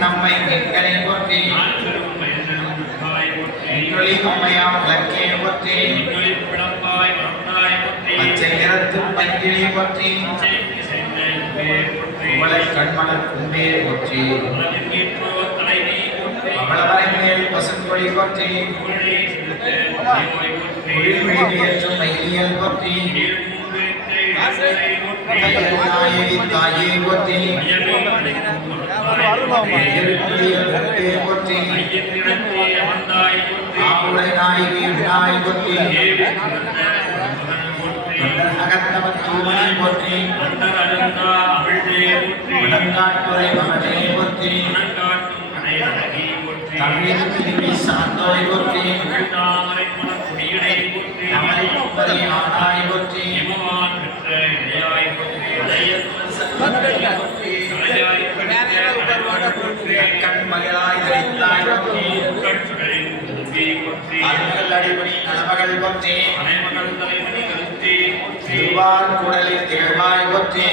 நம்மை எங்களை போற்றி அம்மையாம் விளக்கே போற்றி பச்சை நிறத்து பங்கினை போற்றி உங்களை கண்மணர் குண்டே போற்றி அவளவரை மேல் பசுங்கொழி போற்றி ஏற்றும் மயிலியல் போற்றி நாயகி தாயே போற்றி போற்றி ஆவுடை நாயகி நாய் போற்றி அகத்தவன் தூமனை போற்றி வடங்காட்டுரை மகனே போற்றி தமிழ் சாந்தோரை போற்றி ஆனாய் போற்றி கண்மகளாய் அடிபடி நலமகள் போற்றி திருவார்குடலில் திகழ்வாய் போற்றி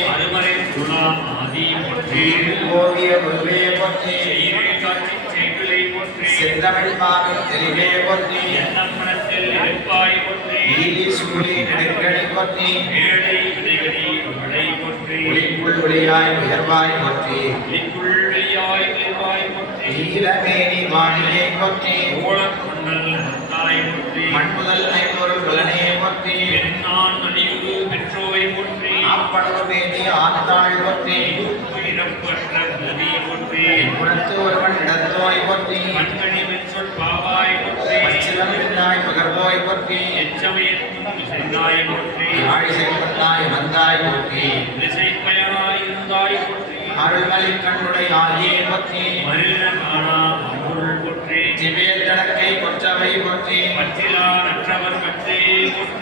ஓவிய குருவே போற்றி செந்தமிழ் மாவின் தெளிவே போற்றி நீலி சூழி நெடுங்கடி போற்றி ஒளிக்குள் ஒளியாய் உயர்வாய் போற்றி நீலமேனி வாணியை போற்றி மண்முதல் ஐம்பொருள் பலனே போற்றி ஆப்படவு வேதி ஆத்தாள் போற்றி குணத்து ஒருவன் இடத்தோய் போற்றி பச்சிலமிழ்ந்தாய் பகர்வோய் போற்றி ஆழிசைப்பட்டாய் வந்தாய் போற்றி அருள்மலை கண்ணுடை ஆகியே போற்றி ஜிவேல் தடக்கை கொற்றவை போற்றி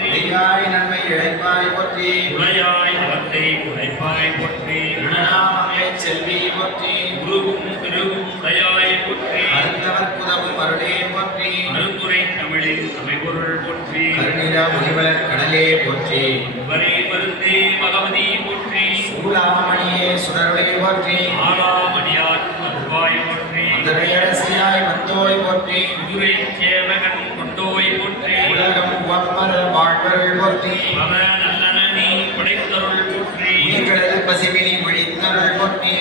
நெய்யாய் நன்மை இழைப்பாய் போற்றி செல்வி போற்றி அருந்தவர் குதவும் அருளே போற்றி தமிழில் அமைபொருள் போற்றி கருணிரா முனிவலர் கடலே போற்றி பகவதி போற்றி சூடாமணியே சுடருளை போற்றி ஆறாமணியார் அருள்வாய் போற்றி மதுரையரசியாய் வந்தோய் போற்றி குதிரை சேவகன் கொண்டோய் போற்றி உலகம் வப்பர வாழ்வர்கள் போற்றி